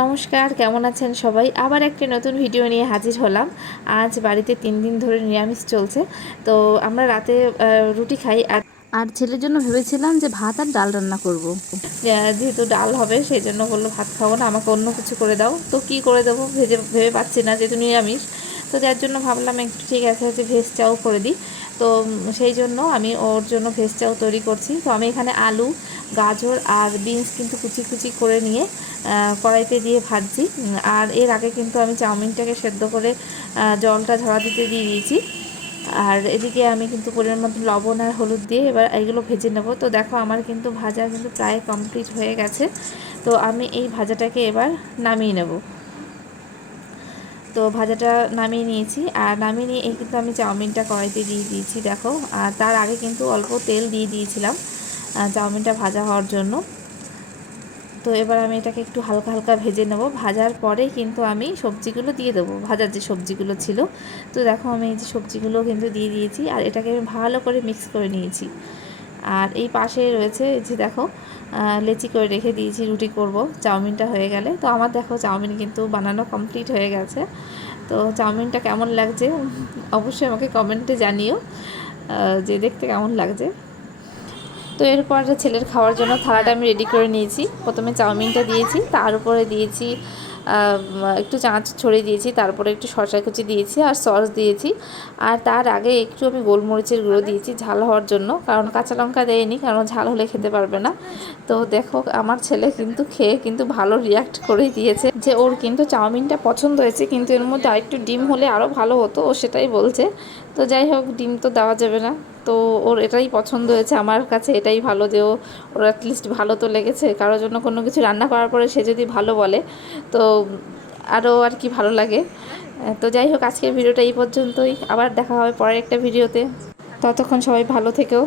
নমস্কার, কেমন আছেন সবাই? আবার একটি নতুন ভিডিও নিয়ে হাজির হলাম। আজ বাড়িতে 3 দিন ধরে নিরামিষ চলছে। তো আমরা রাতে রুটি খাই। আর ছেলের জন্য ভেবেছিলাম যে ভাত আর ডাল রান্না করব। যেহেতু ডাল হবে সেই জন্য বললো ভাত খাবো না, আমাকে অন্য কিছু করে দাও। তো কি করে দেবো ভেবে পাচ্ছি না, যেহেতু নিরামিষ। তো যার জন্য ভাবলাম একটু ঠিক আছে হচ্ছে ভেজ চাও করে দিই। তো সেই জন্য আমি ওর জন্য ভেজ চাও তৈরি করছি। তো আমি এখানে আলু, গাজর আর বিনস কিন্তু কুচি কুচি করে নিয়ে কড়াইতে দিয়ে ভাজছি। আর এর আগে কিন্তু আমি চাউমিনটাকে সেদ্ধ করে জলটা ঝরা দিতে দিয়ে দিয়েছি। আর এদিকে আমি কিন্তু পরিমাণ মতো লবণ আর হলুদ দিয়ে এবার এইগুলো ভেজে নেব। তো দেখো আমার কিন্তু ভাজা কিন্তু প্রায় কমপ্লিট হয়ে গেছে। তো আমি এই ভাজাটাকে এবার নামিয়ে নেব। তো ভাজাটা নামিয়ে নিয়েছি, আর নামিয়ে নিয়ে এই কিন্তু আমি চাউমিনটা কড়াইতে দিয়ে দিয়েছি দেখো। আর তার আগে কিন্তু অল্প তেল দিয়ে দিয়েছিলাম চাউমিনটা ভাজা হওয়ার জন্য। তো এবার আমি এটাকে একটু হালকা হালকা ভেজে নেব। ভাজার পরে কিন্তু আমি সবজিগুলো দিয়ে দেবো, ভাজার যে সবজিগুলো ছিল। তো দেখো আমি এই যে সবজিগুলো কিন্তু দিয়ে দিয়েছি, আর এটাকে আমি ভালো করে মিক্স করে নিয়েছি। আর এই পাশে রয়েছে এই যে দেখো লেচি করে রেখে দিয়েছি, রুটি করব চাউমিনটা হয়ে গেলে। তো আমার দেখো চাউমিন কিন্তু বানানো কমপ্লিট হয়ে গেছে। তো চাউমিনটা কেমন লাগছে অবশ্যই আমাকে কমেন্টে জানিও যে দেখতে কেমন লাগছে। তো এরপর ছেলের খাওয়ার জন্য থালাটা আমি রেডি করে নিয়েছি। প্রথমে চাউমিনটা দিয়েছি, তার উপরে দিয়েছি একটু চাঁচ ছড়িয়ে দিয়েছি, তারপরে একটু শসা কুচি দিয়েছি আর সস দিয়েছি। আর তার আগে একটু আমি গোলমরিচের গুঁড়ো দিয়েছি ঝাল হওয়ার জন্য, কারণ কাঁচা লঙ্কা দেয়নি, কারণ ঝাল হলে খেতে পারবে না। তো দেখো আমার ছেলে কিন্তু খেয়ে কিন্তু ভালো রিয়াক্ট করে দিয়েছে যে ওর কিন্তু চাউমিনটা পছন্দ হয়েছে, কিন্তু এর মধ্যে আরেকটু ডিম হলে আরও ভালো হতো, ও সেটাই বলছে। তো যাই হোক, ডিম তো দেওয়া যাবে না। তো ওর এটাই পছন্দ হয়েছে, আমার কাছে এটাই ভালো যে ওর অ্যাটলিস্ট ভালো তো লেগেছে। কারোর জন্য কোনো কিছু রান্না করার পরে সে যদি ভালো বলে তো আরও আর কি ভালো লাগে। তো যাই হোক, আজকের ভিডিওটা এই পর্যন্তই। আবার দেখা হবে পরের একটা ভিডিওতে। ততক্ষণ সবাই ভালো থেকো।